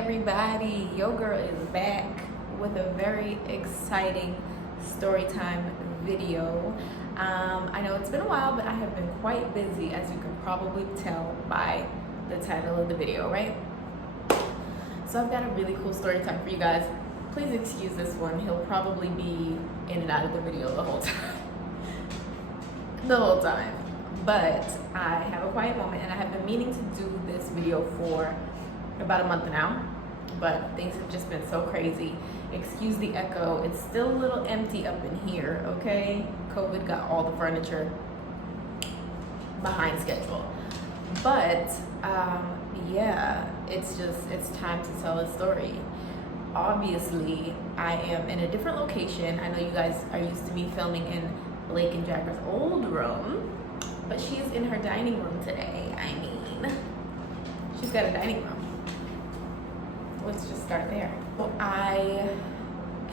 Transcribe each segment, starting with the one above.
everybody, your girl is back with a very exciting story time video. I know it's been a while, but I have been quite busy, as you can probably tell by the title of the video, right? So I've got a really cool story time for you guys. Please excuse this one. He'll probably be in and out of the video the whole time. But I have a quiet moment, and I have been meaning to do this video for about a month now, but things have just been so crazy. Excuse the echo. It's still a little empty up in here, okay? COVID got all the furniture behind schedule. But yeah, it's time to tell a story. Obviously, I am in a different location. I know you guys are used to me filming in Blake and Jacker's old room, but she's in her dining room today. I mean, she's got a dining room. Let's just start there. Well, I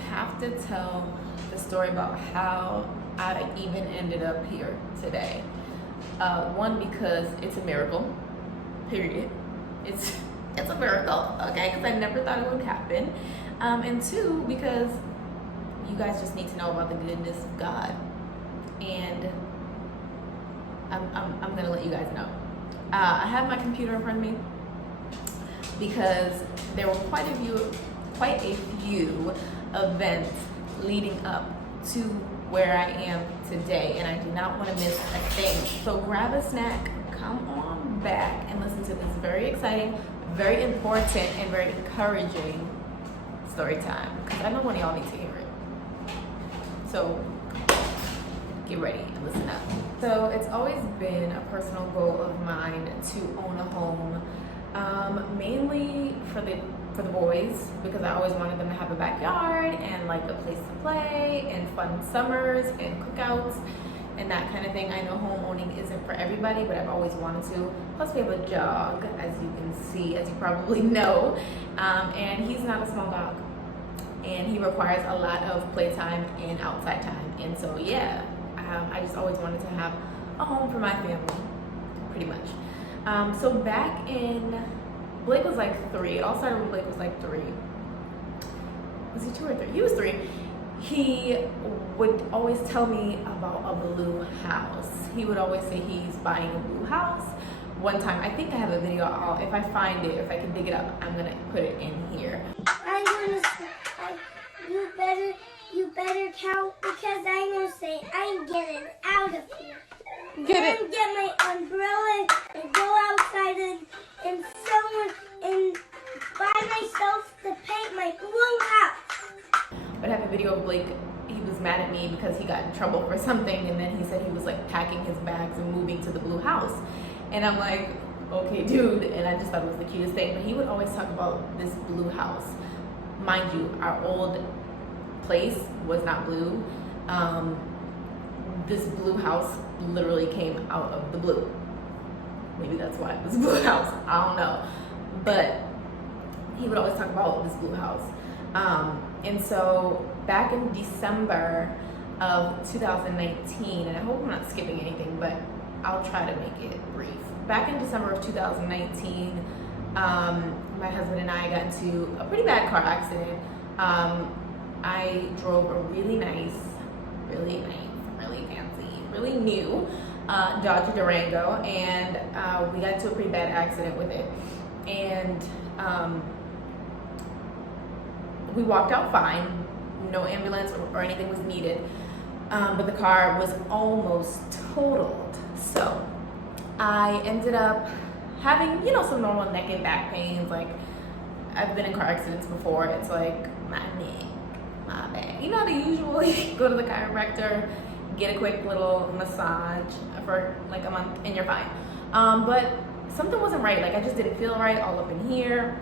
have to tell the story about how I even ended up here today. One, because it's a miracle, period. It's a miracle, okay, because I never thought it would happen. And two, because you guys just need to know about the goodness of God. And I'm gonna let you guys know. I have my computer in front of me because there were quite a few events leading up to where I am today, and I do not want to miss a thing. So grab a snack, come on back, and listen to this very exciting, very important, and very encouraging story time, because I know one of y'all need to hear it. So get ready and listen up. So it's always been a personal goal of mine to own a home, mainly for the boys, because I always wanted them to have a backyard and like a place to play and fun summers and cookouts and that kind of thing. I know home owning isn't for everybody, but I've always wanted to. Plus we have a dog, as you can see, as you probably know, and he's not a small dog, and he requires a lot of playtime and outside time. And so yeah, I just always wanted to have a home for my family, pretty much. So back in, Blake was like 3. It all started when Blake was like 3. Was he 2 or 3? He was 3. He would always tell me about a blue house. He would always say he's buying a blue house. One time, I think I have a video. If I find it, if I can dig it up, I'm gonna put it in here. I'm gonna say, you better count, because I'm gonna say I'm getting out of here. Get it. And get my umbrella and go outside and buy myself to paint my blue house. But I have a video of Blake. He was mad at me because he got in trouble for something, and then he said he was like packing his bags and moving to the blue house. And I'm like, okay, dude. And I just thought it was the cutest thing. But he would always talk about this blue house. Mind you, our old place was not blue. This blue house literally came out of the blue. Maybe that's why it was a blue house. I don't know. But he would always talk about this blue house. And so back in December of 2019, and I hope I'm not skipping anything, but I'll try to make it brief. Back in December of 2019, my husband and I got into a pretty bad car accident. I drove a really nice, really fancy, really new Dodge Durango, and we got into a pretty bad accident with it. And we walked out fine. No ambulance or anything was needed, but the car was almost totaled. So I ended up having, some normal neck and back pains. Like, I've been in car accidents before. It's like my neck, my back. You know how to usually go to the chiropractor, get a quick little massage for like a month, and you're fine. But something wasn't right. Like, I just didn't feel right all up in here.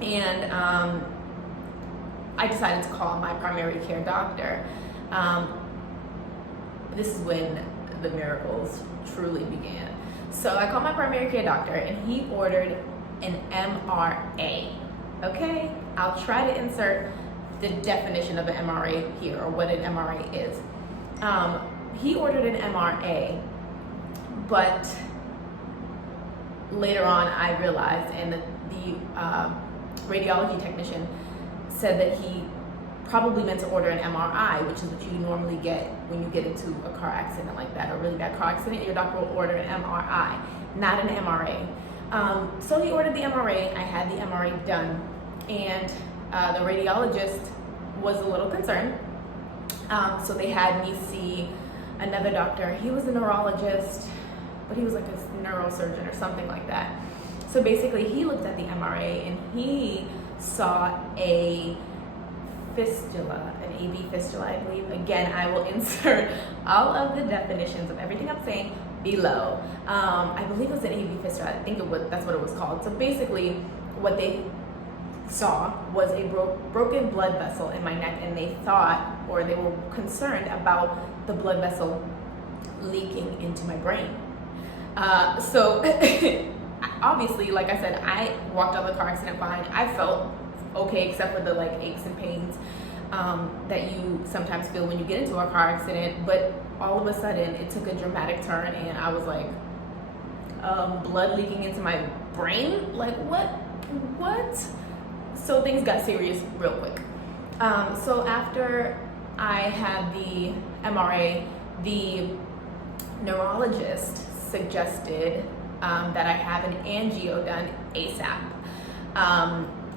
And I decided to call my primary care doctor. This is when the miracles truly began. So I called my primary care doctor, and he ordered an MRA. Okay? I'll try to insert the definition of an MRA here, or what an MRA is. He ordered an MRA, but later on I realized, and the radiology technician said that he probably meant to order an MRI, which is what you normally get when you get into a car accident like that, or a really bad car accident. Your doctor will order an MRI, not an MRA. So he ordered the MRA. I had the MRA done, and the radiologist was a little concerned. So they had me see another doctor. He was a neurologist, but he was like a neurosurgeon or something like that. So basically he looked at the MRA and he saw a fistula, an AV fistula, I believe. Again, I will insert all of the definitions of everything I'm saying below. I believe it was an AV fistula. I think that's what it was called. So basically what they saw was a broken blood vessel in my neck, and they thought, or they were concerned about the blood vessel leaking into my brain. So obviously, like I said, I walked out of the car accident fine. I felt okay, except for the like aches and pains that you sometimes feel when you get into a car accident. But all of a sudden it took a dramatic turn, and I was like, blood leaking into my brain? Like what? So things got serious real quick. So after I had the MRA, the neurologist suggested that I have an angio done ASAP.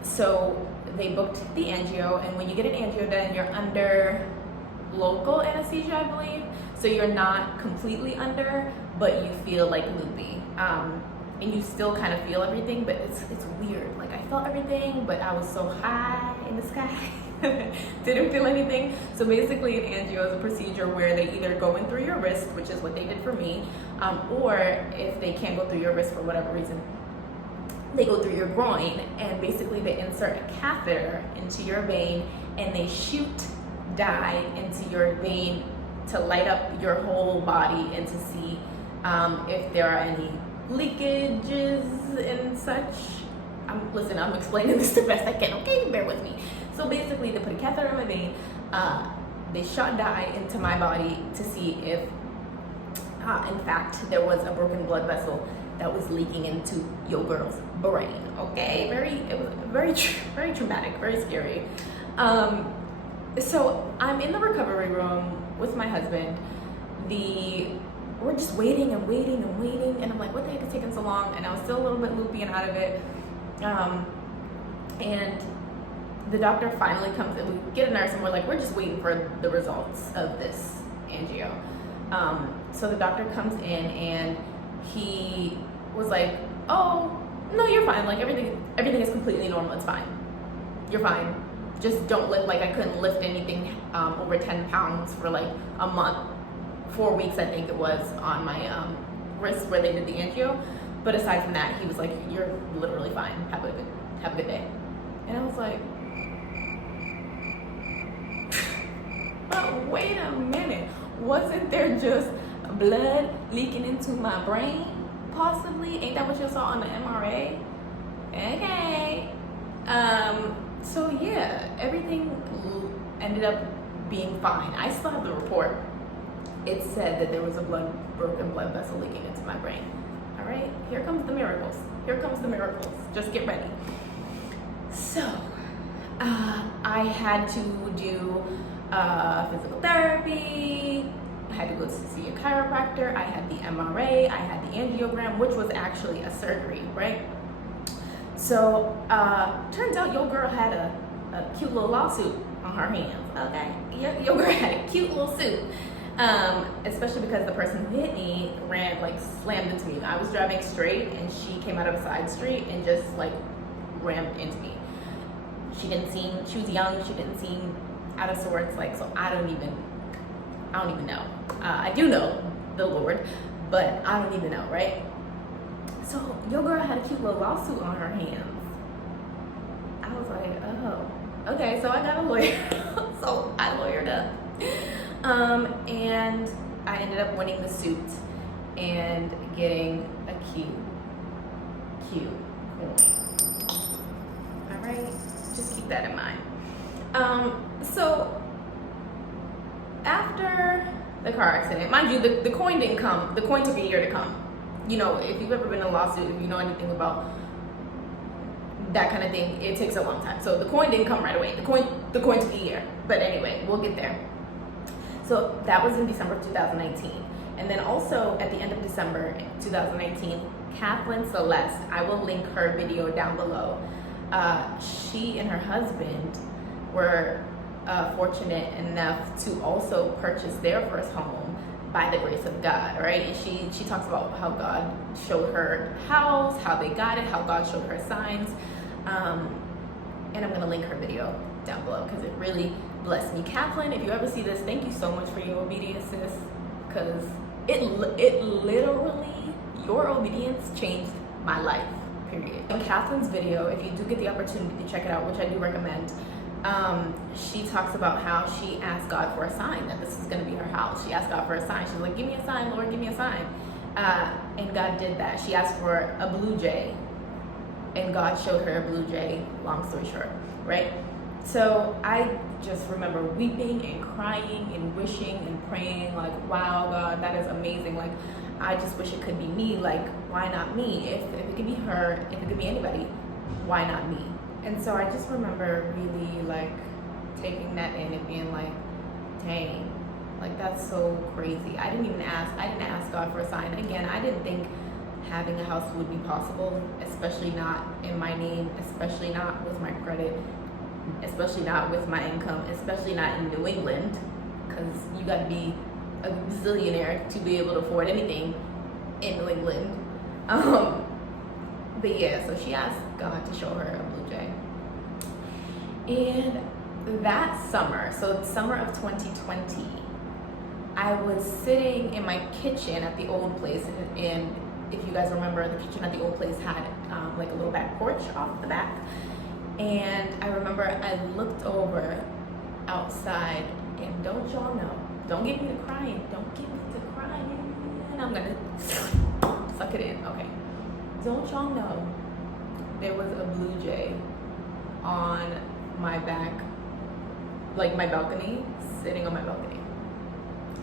So they booked the angio, and when you get an angio done, you're under local anesthesia, I believe. So you're not completely under, but you feel like loopy. And you still kind of feel everything, but it's weird. Like I felt everything, but I was so high in the sky, didn't feel anything. So basically an angio is a procedure where they either go in through your wrist, which is what they did for me, or if they can't go through your wrist for whatever reason, they go through your groin, and basically they insert a catheter into your vein and they shoot dye into your vein to light up your whole body and to see if there are any leakages and such. Listen, I'm explaining this the best I can, okay? Bear with me. So basically they put a catheter in my vein, they shot dye into my body to see if in fact there was a broken blood vessel that was leaking into your girl's brain, okay? It was very traumatic, very scary. So I'm in the recovery room with my husband. We're just waiting, and I'm like, what the heck is taking so long? And I was still a little bit loopy and out of it. And the doctor finally comes in. We get a nurse, and we're like, we're just waiting for the results of this angio. So the doctor comes in, and he was like, oh, no, you're fine. Like everything is completely normal. It's fine. You're fine. Just don't lift. Like I couldn't lift anything over 10 pounds for like a month. 4 weeks, I think it was, on my wrist where they did the angio. But aside from that, he was like, you're literally fine. Have a good day. And I was like, but wait a minute. Wasn't there just blood leaking into my brain? Possibly. Ain't that what you saw on the MRA? Okay. So yeah, everything ended up being fine. I still have the report. It said that there was a broken blood vessel leaking into my brain. All right, here comes the miracles. Here comes the miracles. Just get ready. So, I had to do physical therapy. I had to go see a chiropractor. I had the MRA. I had the angiogram, which was actually a surgery, right? So, turns out your girl had a cute little lawsuit on her hands. Okay, your girl had a cute little suit. Especially because the person who hit me slammed into me. I was driving straight, and she came out of a side street and just rammed into me. She was young, she didn't seem out of sorts, so I don't even know. I do know the Lord, but I don't even know, right? So your girl had a cute little lawsuit on her hands. I was like, oh, okay, so I got a lawyer. So I lawyered up. And I ended up winning the suit and getting a cute coin. All right, just keep that in mind. So after the car accident, mind you, the coin didn't come. The coin took a year to come. You know, if you've ever been in a lawsuit, if you know anything about that kind of thing, it takes a long time. So the coin didn't come right away. The coin took a year. But anyway, we'll get there. So that was in December of 2019. And then also at the end of December 2019, Kathlyn Celeste, I will link her video down below. She and her husband were fortunate enough to also purchase their first home by the grace of God, right? And she talks about how God showed her house, how they got it, how God showed her signs. And I'm gonna link her video down below because it really blessed me. Kathlyn, if you ever see this, thank you so much for your obedience, sis, because it literally, your obedience changed my life, period. In Kathlyn's video, if you do get the opportunity to check it out, which I do recommend, she talks about how she asked God for a sign that this is going to be her house. She asked God for a sign. She's like, give me a sign, Lord, give me a sign. And God did that. She asked for a blue jay, and God showed her a blue jay, long story short, right? So I just remember weeping and crying and wishing and praying, like, wow, God, that is amazing. Like, I just wish it could be me. Like, why not me? If it could be her, if it could be anybody, why not me? And so I just remember really like taking that in and being like, dang, like that's so crazy. I didn't ask God for a sign. Again, I didn't think having a house would be possible, especially not in my name, especially not with my credit, especially not with my income, especially not in New England, because you got to be a zillionaire to be able to afford anything in New England. But yeah, so she asked God to show her a blue jay. And that summer, so summer of 2020, I was sitting in my kitchen at the old place, and if you guys remember, the kitchen at the old place had like a little back porch off the back. And I remember I looked over outside, and don't y'all know, don't get me to crying, don't get me to crying, and I'm gonna suck it in, okay. Don't y'all know, there was a blue jay on my back, like my balcony, sitting on my balcony.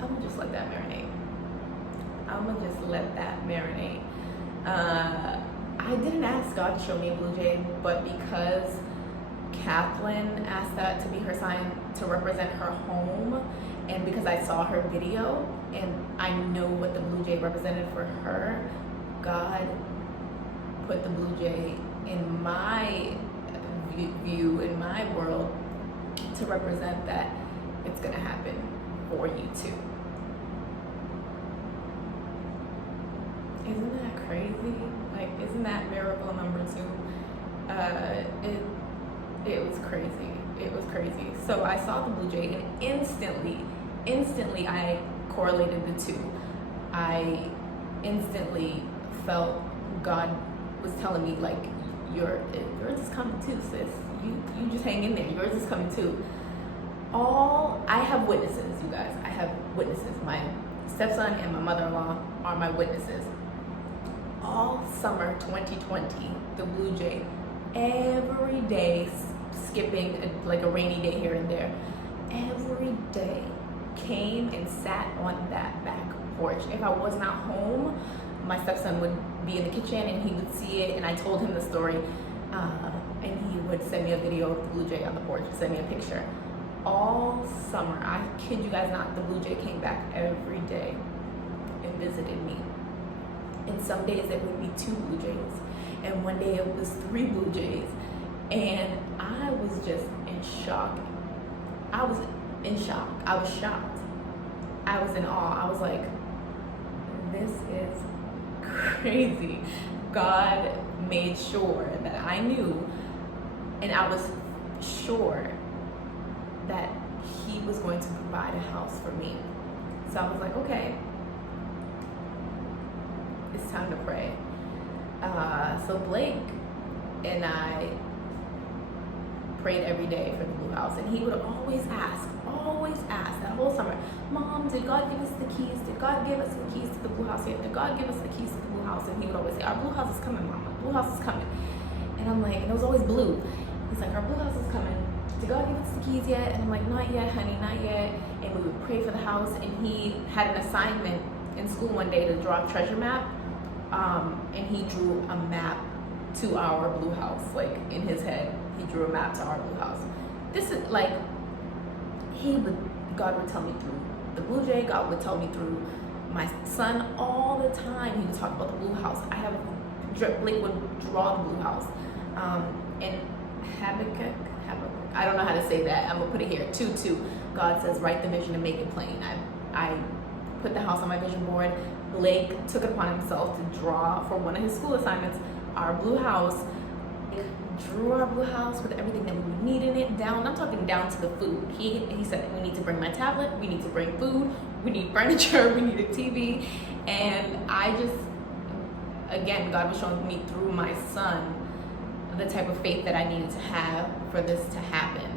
I'm gonna just let that marinate. I didn't ask God to show me a blue jay, but because Kathlyn asked that to be her sign to represent her home, and because I saw her video and I know what the blue jay represented for her, God put the blue jay in my view, in my world, to represent that it's gonna happen for you too. Isn't that crazy? Like, isn't that miracle number 2? It was crazy. It was crazy. So I saw the blue jay, and instantly I correlated the two. I instantly felt God was telling me, like, yours is coming too, sis. You just hang in there. Yours is coming too. I have witnesses, you guys. I have witnesses. My stepson and my mother-in-law are my witnesses. All summer 2020, the blue jay, every day, skipping like a rainy day here and there, every day came and sat on that back porch. If I was not home, my stepson would be in the kitchen and he would see it, and I told him the story, and he would send me a video of the blue jay on the porch, send me a picture. All summer, I kid you guys not, the blue jay came back every day and visited me. And some days it would be 2 blue jays, and one day it was 3 blue jays, and I was just in shock. I was shocked. I was in awe. I was like, this is crazy. God made sure that I knew, and I was sure that he was going to provide a house for me. So I was like, okay, it's time to pray. So Blake and I prayed every day for the blue house, and he would always ask that whole summer, Mom, did God give us the keys? Did God give us the keys to the blue house yet? Did God give us the keys to the blue house? And he would always say, our blue house is coming, Mama. Blue house is coming. And I'm like, and it was always blue. He's like, our blue house is coming. Did God give us the keys yet? And I'm like, not yet, honey, not yet. And we would pray for the house, and he had an assignment in school one day to draw a treasure map. And he drew a map to our blue house. Like in his head, he drew a map to our blue house. This is like, God would tell me through the blue jay, God would tell me through my son all the time. He would talk about the blue house. Blake would draw the blue house. And Habakkuk, I don't know how to say that. I'm gonna put it here. 2:2. God says, write the vision and make it plain. I put the house on my vision board. Blake took it upon himself to draw for one of his school assignments our blue house. Drew our blue house with everything that we would need in it, down. I'm talking down to the food. He said, we need to bring my tablet, we need to bring food, we need furniture, we need a TV. And I just, again, God was showing me through my son the type of faith that I needed to have for this to happen.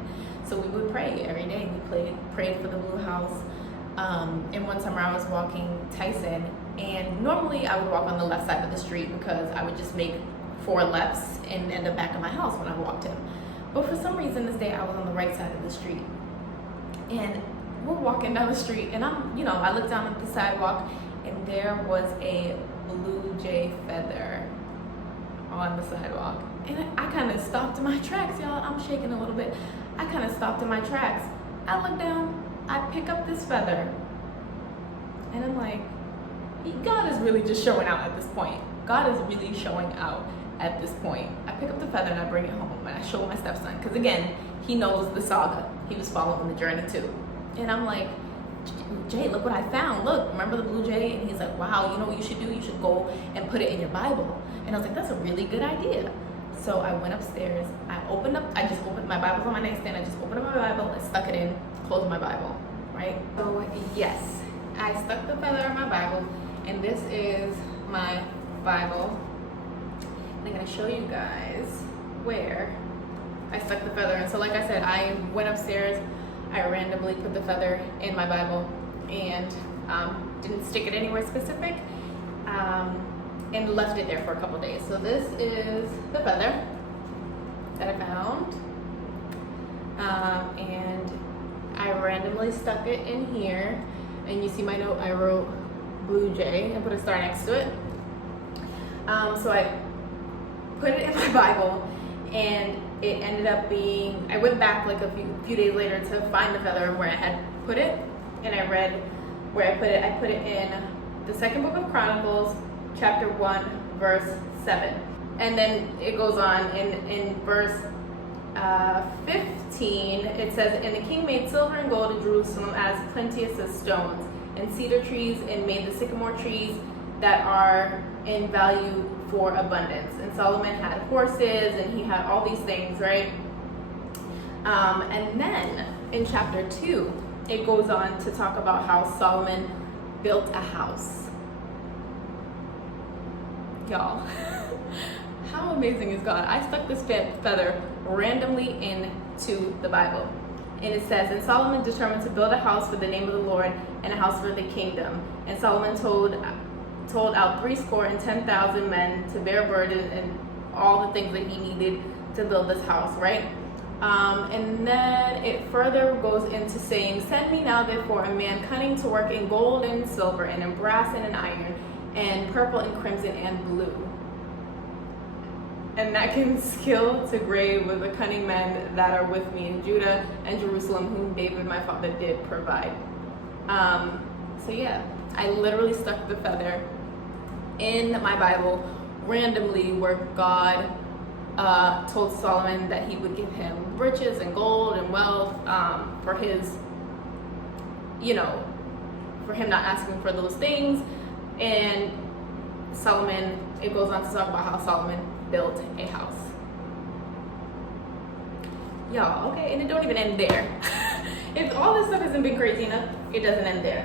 So we would pray every day. We prayed for the blue house. And one summer I was walking Tyson, and normally I would walk on the left side of the street because I would just make 4 lefts and end up back at my house when I walked him. But for some reason this day I was on the right side of the street, and we're walking down the street, and I looked down at the sidewalk, and there was a blue jay feather on the sidewalk. And I kind of stopped in my tracks, y'all. I'm shaking a little bit. I kind of stopped in my tracks. I look down, I pick up this feather, and I'm like, God is really just showing out at this point. God is really showing out at this point. I pick up the feather and I bring it home, and I show my stepson, because again, he knows the saga. He was following the journey too. And I'm like, Jay, look what I found. Look, remember the blue jay? And he's like, wow, you know what you should do? You should go and put it in your Bible. And I was like, that's a really good idea. So I went upstairs, I just opened my Bible's on my nightstand, I just opened up my Bible and stuck it in, closed my Bible, right? So yes, I stuck the feather in my Bible, and this is my Bible. And I'm gonna show you guys where I stuck the feather in. So like I said, I went upstairs, I randomly put the feather in my Bible, and didn't stick it anywhere specific, and left it there for a couple days. So this is the feather that I found, and I randomly stuck it in here, and you see my note, I wrote blue jay and put a star next to it. So I put it in my Bible, and it ended up being, I went back like a few days later to find the feather where I had put it, and I read where I put it. I put it in the 2nd book of Chronicles, chapter 1, verse 7. And then it goes on in verse 15, it says, and the king made silver and gold in Jerusalem as plenteous as stones, and cedar trees, and made the sycamore trees that are in value for abundance. And Solomon had horses, and he had all these things, right? And then in chapter 2, it goes on to talk about how Solomon built a house. Y'all, how amazing is God? I stuck this feather randomly into the Bible. And it says, and Solomon determined to build a house for the name of the Lord, and a house for the kingdom. And Solomon told out 70,000 men to bear burden and all the things that he needed to build this house, right? And then it further goes into saying, send me now therefore a man cunning to work in gold and silver, and in brass and in iron, and purple and crimson and blue, and that can skill to grave with the cunning men that are with me in Judah and Jerusalem, whom David my father did provide. So yeah, I literally stuck the feather in my Bible randomly, where God told Solomon that he would give him riches and gold and wealth for his, for him not asking for those things. And Solomon, it goes on to talk about how Solomon built a house. Y'all, okay, and it don't even end there. If all this stuff hasn't been crazy enough, it doesn't end there.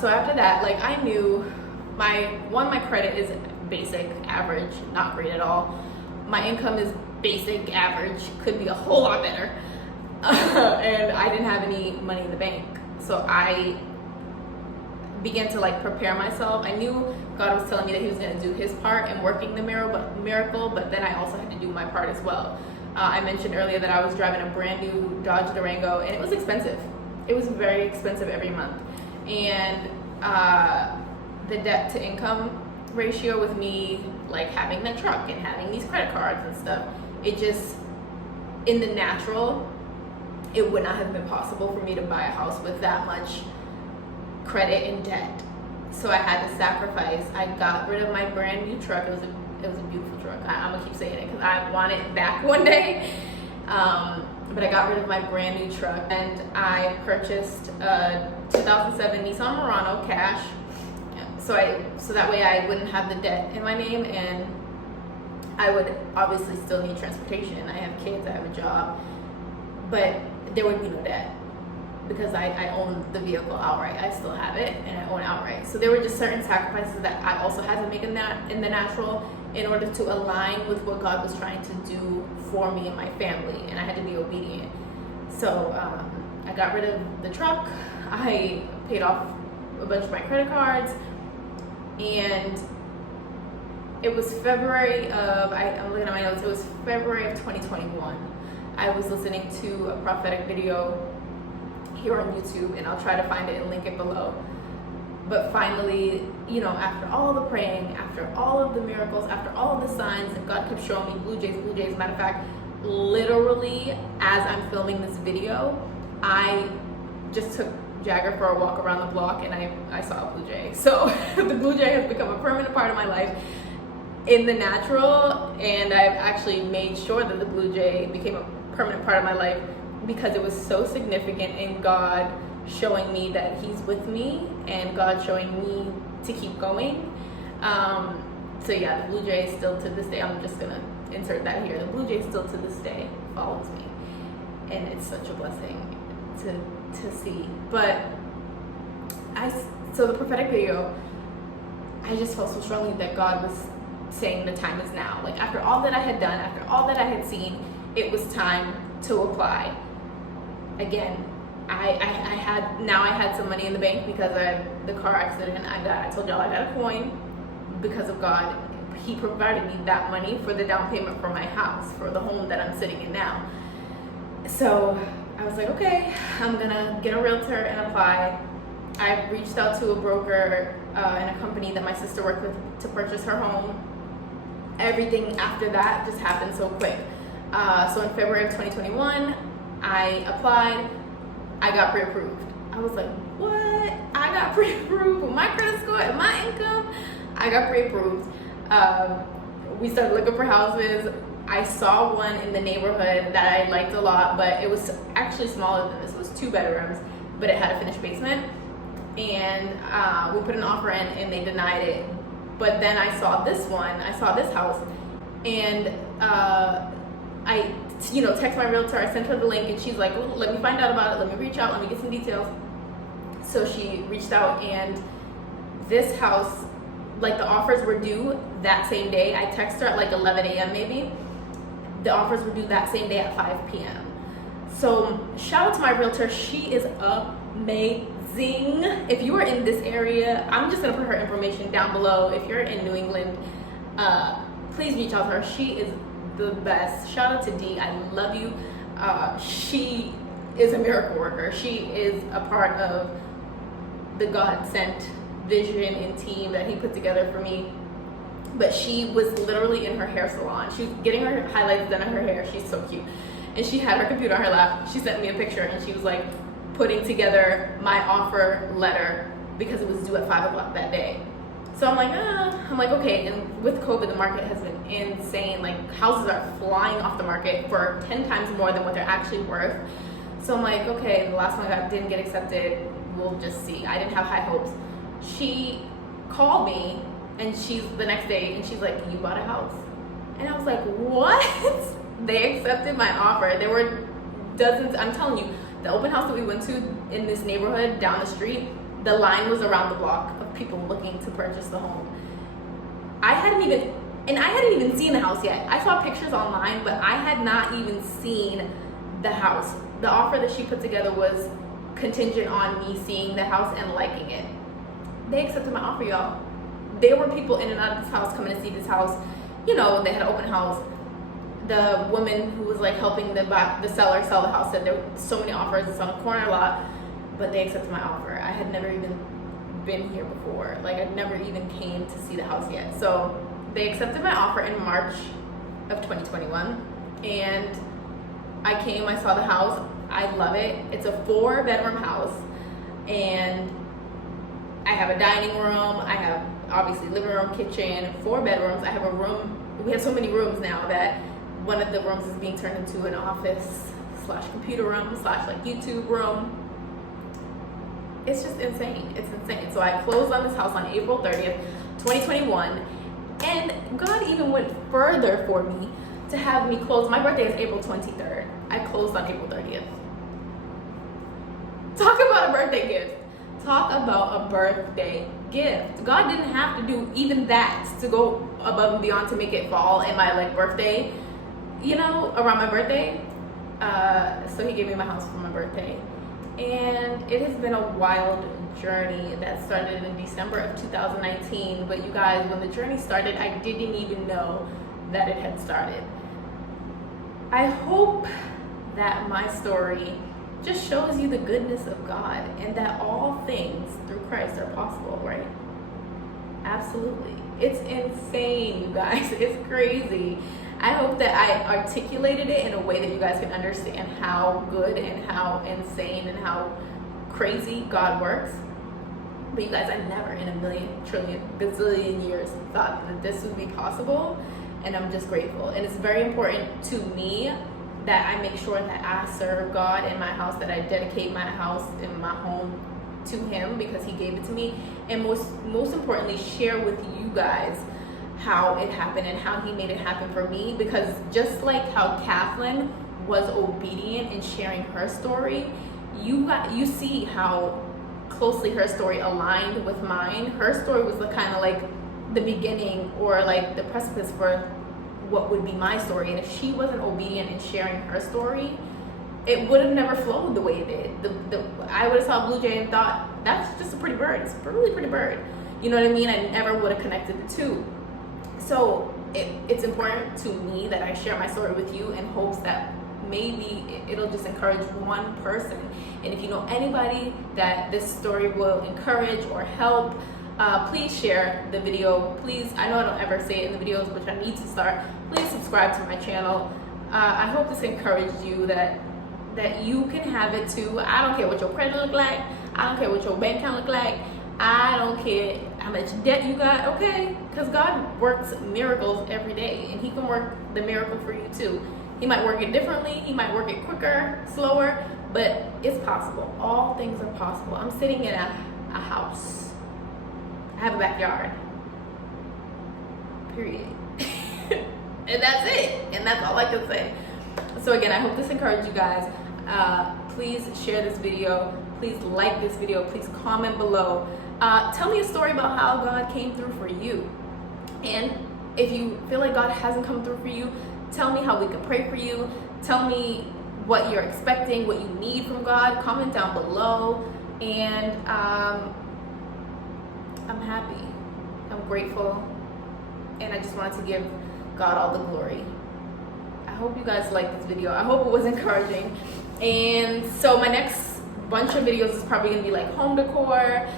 So after that, like, I knew my credit is basic, average, not great at all. My income is basic, average, could be a whole lot better. And I didn't have any money in the bank. So I began to prepare myself. I knew God was telling me that he was going to do his part in working the miracle, but then I also had to do my part as well. I mentioned earlier that I was driving a brand new Dodge Durango, and it was expensive. It was very expensive every month. And the debt to income ratio with me like having that truck and having these credit cards and stuff, it just, in the natural, it would not have been possible for me to buy a house with that much credit and debt. So I had to sacrifice. I got rid of my brand new truck. It was a beautiful truck. I'm gonna keep saying it because I want it back one day. But I got rid of my brand new truck and I purchased a 2007 Nissan Murano cash. So that way I wouldn't have the debt in my name, and I would obviously still need transportation. I have kids, I have a job, but there would be no debt because I own the vehicle outright. I still have it and I own it outright. So there were just certain sacrifices that I also had to make in the natural in order to align with what God was trying to do for me and my family, and I had to be obedient. So I got rid of the truck, I paid off a bunch of my credit cards, and it was February of, I'm looking at my notes, it was February of 2021. I was listening to a prophetic video here on YouTube, and I'll try to find it and link it below. But finally, you know, after all of the praying, after all of the miracles, after all of the signs, and God kept showing me blue jays. Matter of fact, literally as I'm filming this video, I just took Jagger for a walk around the block and I saw a blue jay. So the blue jay has become a permanent part of my life in the natural, and I've actually made sure that the blue jay became a permanent part of my life because it was so significant in God showing me that he's with me and God showing me to keep going. So yeah, the blue jay still to this day, I'm just gonna insert that here, the blue jay still to this day follows me, and it's such a blessing to see. But so the prophetic video, I just felt so strongly that God was saying the time is now. Like after all that I had done, after all that I had seen, it was time to apply. Again, I had some money in the bank because of the car accident. I told y'all I got a coin because of God. He provided me that money for the down payment for my house, for the home that I'm sitting in now. So I was like, okay, I'm gonna get a realtor and apply. I reached out to a broker and a company that my sister worked with to purchase her home. Everything after that just happened so quick. So in February of 2021, I applied. I got pre-approved. I was like, what? I got pre-approved with my credit score and my income? I got pre-approved. We started looking for houses. I saw one in the neighborhood that I liked a lot, but it was actually smaller than this. It was 2 bedrooms, but it had a finished basement. And we put an offer in and they denied it. But then I saw this house, and I text my realtor, I sent her the link, and she's like, well, let me find out about it, let me reach out, let me get some details. So she reached out, and this house, like the offers were due that same day. I texted her at like 11 a.m. maybe. The offers were due that same day at 5 p.m. So shout out to my realtor, she is amazing. If you are in this area, I'm just gonna put her information down below. If you're in New England, please reach out to her. She is the best. Shout out to Dee, I love you. She is a miracle worker. She is a part of the God sent vision and team that he put together for me. But she was literally in her hair salon. She was getting her highlights done in her hair. She's so cute. And she had her computer on her lap. She sent me a picture and she was like putting together my offer letter because it was due at 5 o'clock that day. So I'm like, okay. And with COVID, the market has been insane. Like houses are flying off the market for 10 times more than what they're actually worth. So I'm like, okay, the last one I got didn't get accepted. We'll just see. I didn't have high hopes. She called me and she's the next day and she's like, you bought a house? And I was like, what? They accepted my offer. There were dozens. I'm telling you, the open house that we went to in this neighborhood down the street, the line was around the block of people looking to purchase the home. I hadn't even seen the house yet. I saw pictures online, but I had not even seen the house. The offer that she put together was contingent on me seeing the house and liking it. They accepted my offer, y'all. There were people in and out of this house coming to see this house. You know, they had an open house. The woman who was like helping the seller sell the house said there were so many offers. It's on a corner lot, but they accepted my offer. I had never even been here before. Like, I never even came to see the house yet. So they accepted my offer in March of 2021, and I came, I saw the house. I love it. It's a 4-bedroom house, and I have a dining room. I have obviously living room, kitchen, 4 bedrooms. I have a room. We have so many rooms now that one of the rooms is being turned into an office / computer room / like YouTube room. It's just insane. It's insane. So I closed on this house on April 30th, 2021. And God even went further for me to have me close. My birthday is April 23rd. I closed on April 30th. Talk about a birthday gift. Talk about a birthday gift. God didn't have to do even that to go above and beyond to make it fall in my like birthday, around my birthday. So he gave me my house for my birthday. And it has been a wild journey that started in December of 2019. But you guys, when the journey started, I didn't even know that it had started. I hope that my story just shows you the goodness of God and that all things through Christ are possible, right? Absolutely. It's insane, you guys. It's crazy. I hope that I articulated it in a way that you guys can understand how good and how insane and how crazy God works. But you guys, I never in a million, trillion, gazillion years thought that this would be possible. And I'm just grateful. And it's very important to me that I make sure that I serve God in my house, that I dedicate my house and my home to Him because He gave it to me. And most importantly, share with you guys how it happened and how He made it happen for me. Because just like how Kathlyn was obedient in sharing her story, you see how closely her story aligned with mine. Her story was the kind of like the beginning or like the precipice for what would be my story. And if she wasn't obedient in sharing her story, it would have never flowed the way it did. I would have saw Blue Jay and thought, that's just a pretty bird. It's a really pretty bird. You know what I mean? I never would have connected the two. So it's important to me that I share my story with you in hopes that maybe it'll just encourage one person. And if you know anybody that this story will encourage or help, please share the video. Please, I know I don't ever say it in the videos, but I need to start. Please subscribe to my channel. I hope this encouraged you that you can have it too. I don't care what your credit look like. I don't care what your bank account look like. I don't care how much debt you got, okay? Because God works miracles every day, and He can work the miracle for you too. He might work it differently. He might work it quicker, slower, but it's possible. All things are possible. I'm sitting in a house. I have a backyard. Period. And that's it. And that's all I can say. So again, I hope this encouraged you guys. Please share this video. Please like this video. Please comment below. Tell me a story about how God came through for you. And if you feel like God hasn't come through for you, tell me how we can pray for you. Tell me what you're expecting, what you need from God. Comment down below. And I'm happy. I'm grateful. And I just wanted to give God all the glory. I hope you guys liked this video. I hope it was encouraging. And so my next bunch of videos is probably going to be like home decor,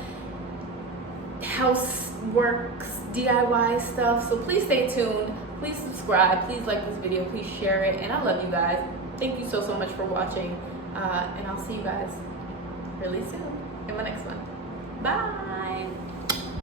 houseworks, DIY stuff. So please stay tuned. Please subscribe. Please like this video. Please share it. And I love you guys. Thank you so much for watching. And I'll see you guys really soon in my next one. Bye.